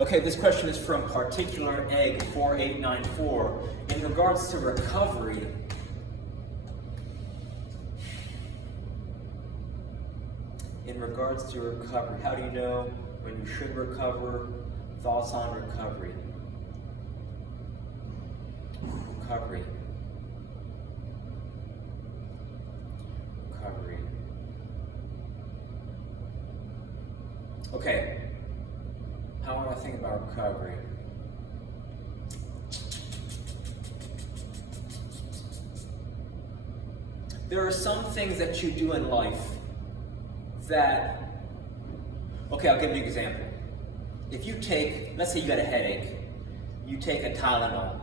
Okay, this question is from Particular Egg 4894. In regards to recovery, how do you know when you should recover? Thoughts on recovery? Recovery. Okay, how do I think about recovery? There are some things that you do in life that, okay, I'll give you an example. If you take, let's say you got a headache, you take a Tylenol,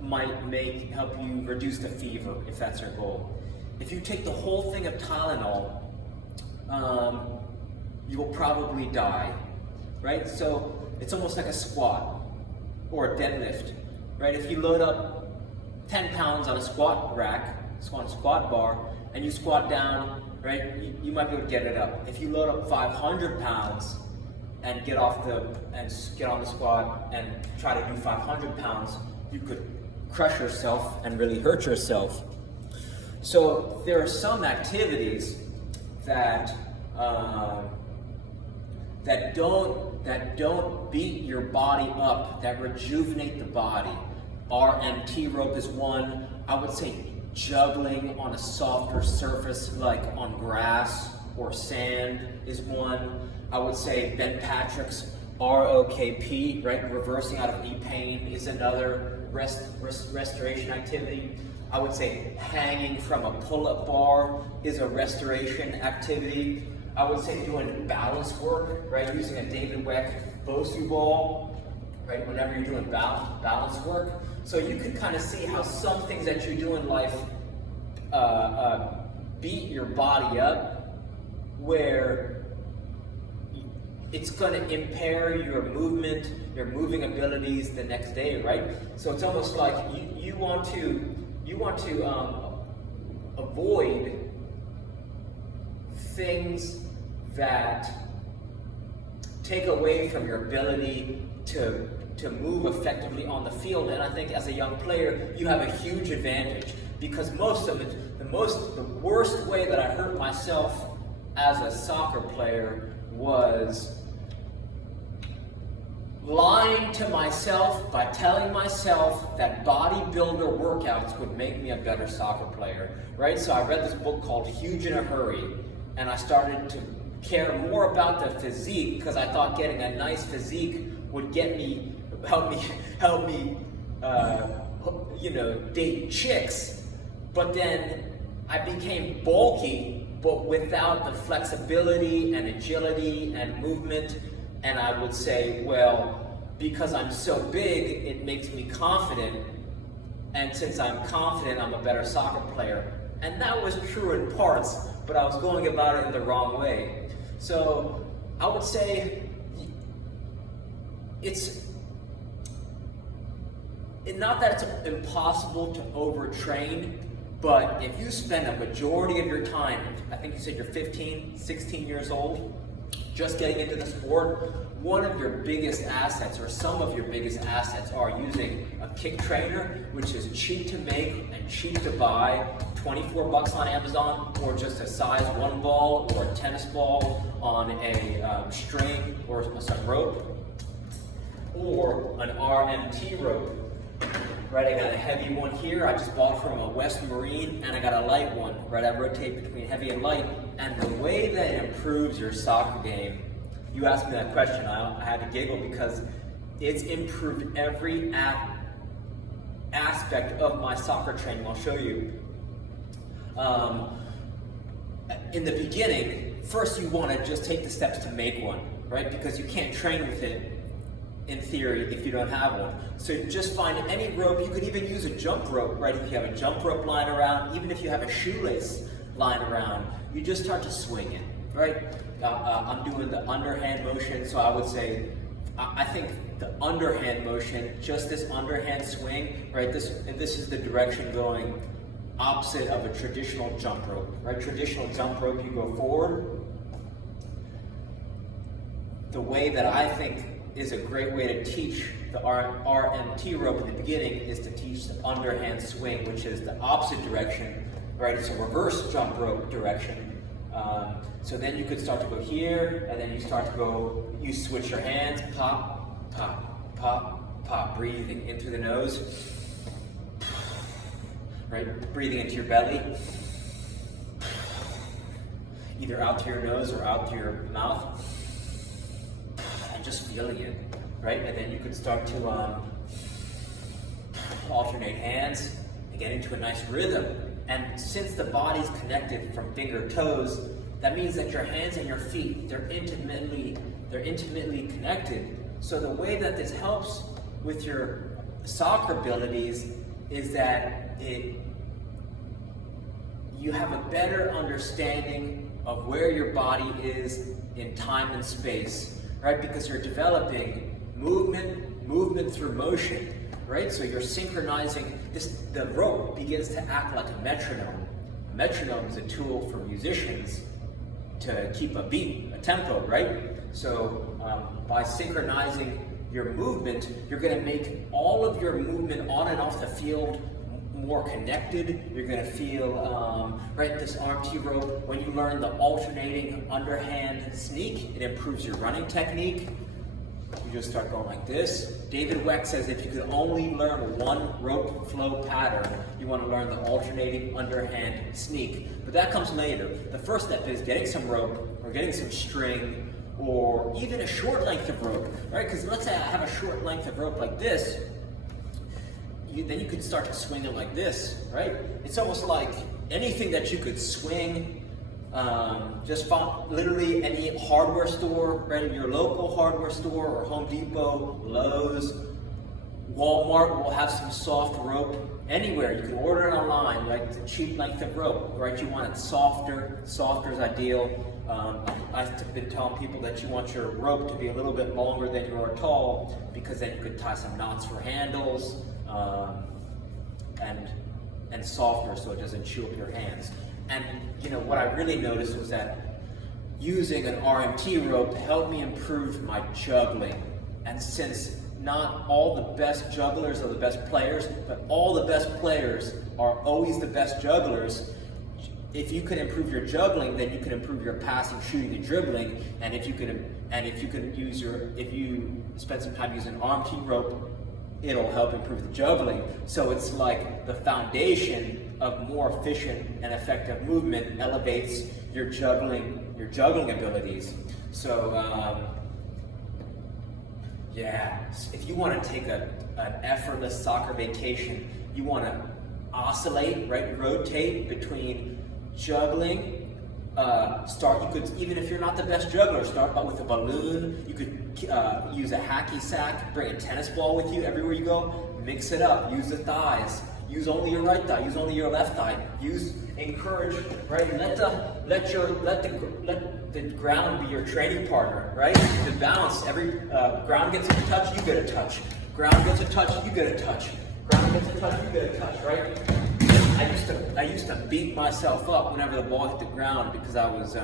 might help you reduce the fever if that's your goal. If you take the whole thing of Tylenol, you will probably die, right? So it's almost like a squat or a deadlift, right? If you load up 10 pounds on a squat rack, squat bar, and you squat down, right? You might be able to get it up. If you load up 500 pounds and get on the squat and try to do 500 pounds, you could crush yourself and really hurt yourself. So there are some activities that don't beat your body up, that rejuvenate the body. RMT rope is one. I would say juggling on a softer surface like on grass or sand is one. I would say Ben Patrick's ROKP, right? Reversing out of knee pain is another restoration activity. I would say hanging from a pull-up bar is a restoration activity. I would say doing balance work, right? Using a David Weck Bosu ball, right? Whenever you're doing balance work. So you can kind of see how some things that you do in life beat your body up, where it's going to impair your movement, your moving abilities the next day, right? So it's almost like you want to avoid things that take away from your ability to move effectively on the field. And I think as a young player, you have a huge advantage, because most of it, the worst way that I hurt myself as a soccer player was lying to myself by telling myself that bodybuilder workouts would make me a better soccer player, right? So I read this book called Huge in a Hurry, and I started to care more about the physique because I thought getting a nice physique would help me date chicks. But then I became bulky, but without the flexibility and agility and movement. And I would say, well, because I'm so big, it makes me confident. And since I'm confident, I'm a better soccer player. And that was true in parts, but I was going about it in the wrong way. So I would say it's not that it's impossible to overtrain, but if you spend a majority of your time, I think you said you're 15, 16 years old, just getting into the sport, one of your biggest assets, or some of your biggest assets, are using a kick trainer, which is cheap to make and cheap to buy, $24 on Amazon, or just a size 1 ball or a tennis ball on a string or some rope, or an RMT rope. Right, I got a heavy one here, I just bought from a West Marine, and I got a light one, right? I rotate between heavy and light, and the way that it improves your soccer game, you asked me that question, I had to giggle because it's improved every aspect of my soccer training. I'll show you. In the beginning, first you want to just take the steps to make one, right? Because you can't train with it in theory if you don't have one. So just find any rope. You could even use a jump rope, right? If you have a jump rope lying around, even if you have a shoelace lying around, you just start to swing it, right? I'm doing the underhand motion, so I would say, I think the underhand motion, just this underhand swing, right? This is the direction going opposite of a traditional jump rope, right? Traditional jump rope, you go forward. The way that I think is a great way to teach the RMT rope in the beginning is to teach the underhand swing, which is the opposite direction, right? It's a reverse jump rope direction. So then you could start to go here, and then you start to go, you switch your hands, pop, pop, pop, pop, breathing in through the nose, right? Breathing into your belly, either out through your nose or out through your mouth, and just feeling it, right? And then you could start to alternate hands and get into a nice rhythm. And since the body's connected from finger to toes, that means that your hands and your feet, they're intimately connected. So the way that this helps with your soccer abilities is that you have a better understanding of where your body is in time and space, right? Because you're developing movement through motion, right? So you're synchronizing this. The rope begins to act like a metronome. A metronome is a tool for musicians to keep a beat, a tempo, right? So by synchronizing your movement, you're going to make all of your movement on and off the field more connected. You're going to feel, right, this RMT rope, when you learn the alternating underhand sneak, it improves your running technique. You just start going like this. David Weck says if you could only learn one rope flow pattern, you want to learn the alternating underhand sneak. But that comes later. The first step is getting some rope or getting some string or even a short length of rope, right? Because let's say I have a short length of rope like this, then you could start to swing it like this, right? It's almost like anything that you could swing. Just find literally any hardware store, right? Your local hardware store or Home Depot, Lowe's, Walmart will have some soft rope. Anywhere, you can order it online, right? It's a cheap length of rope, right? You want it softer is ideal. I've been telling people that you want your rope to be a little bit longer than you are tall, because then you could tie some knots for handles, and softer so it doesn't chew up your hands. And you know what I really noticed was that using an RMT rope helped me improve my juggling. And since not all the best jugglers are the best players, but all the best players are always the best jugglers, if you can improve your juggling, then you can improve your passing, shooting, and dribbling. And if you spend some time using an RMT rope, it'll help improve the juggling. So it's like the foundation of more efficient and effective movement elevates your juggling abilities. So yeah, if you want to take an effortless soccer vacation, you want to oscillate, right? Rotate between juggling. You could, even if you're not the best juggler, start out with a balloon. You could use a hacky sack, bring a tennis ball with you everywhere you go, mix it up, use the thighs, use only your right thigh, use only your left thigh, encourage, right? Let the ground be your training partner, right? To balance, every ground gets a touch, you get a touch. Ground gets a touch, you get a touch. Ground gets a touch, you get a touch, right? I used to beat myself up whenever the ball hit the ground because I was,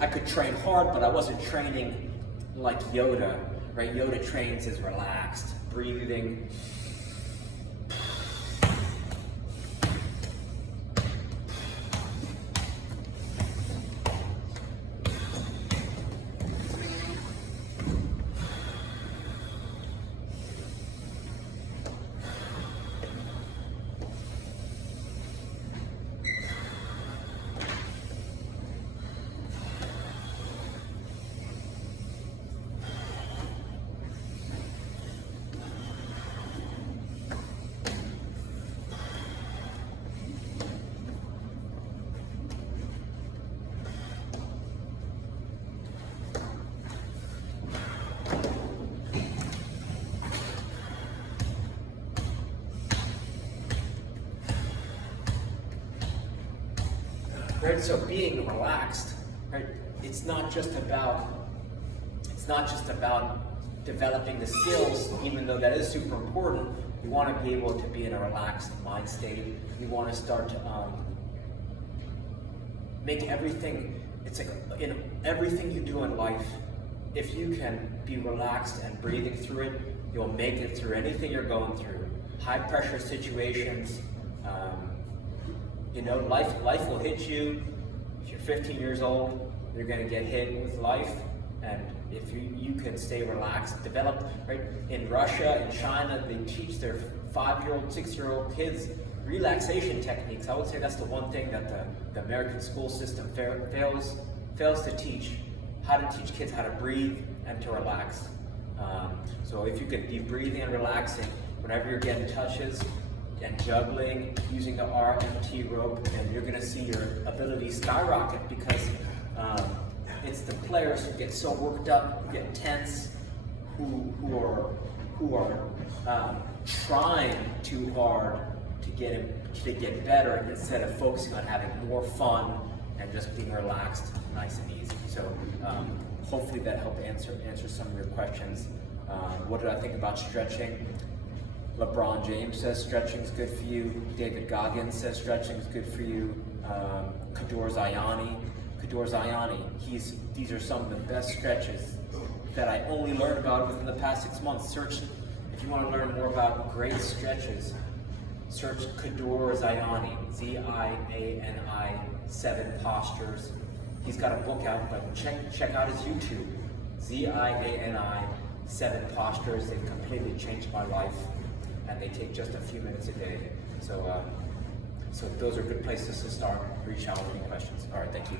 I could train hard, but I wasn't training like Yoda, right? Yoda trains is relaxed, breathing. Right, so being relaxed, right? It's not just about developing the skills, even though that is super important. You want to be able to be in a relaxed mind state. You want to start to make everything it's like in everything you do in life, if you can be relaxed and breathing through it, you'll make it through anything you're going through. High pressure situations, life will hit you. If you're 15 years old, you're going to get hit with life. And if you can stay relaxed, develop, right? In Russia and China, they teach their 5-year-old, 6-year-old kids relaxation techniques. I would say that's the one thing that the American school system fails to teach. How to teach kids how to breathe and to relax. So if you could be breathing and relaxing whenever you're getting touches and juggling, using the RMT rope, and you're going to see your ability skyrocket, because it's the players who get so worked up, who get tense, who are trying too hard to get better, instead of focusing on having more fun and just being relaxed, nice and easy. So hopefully that helped answer some of your questions. What did I think about stretching? LeBron James says stretching is good for you. David Goggins says stretching is good for you. Kador Zayani, these are some of the best stretches that I only learned about within the past 6 months. Search, if you want to learn more about great stretches, search Kador Zayani, Z-I-A-N-I, 7 postures. He's got a book out, but check out his YouTube, Z-I-A-N-I, 7 postures. They've completely changed my life, and they take just a few minutes a day. So those are good places to start. Reach out with any questions. All right, thank you.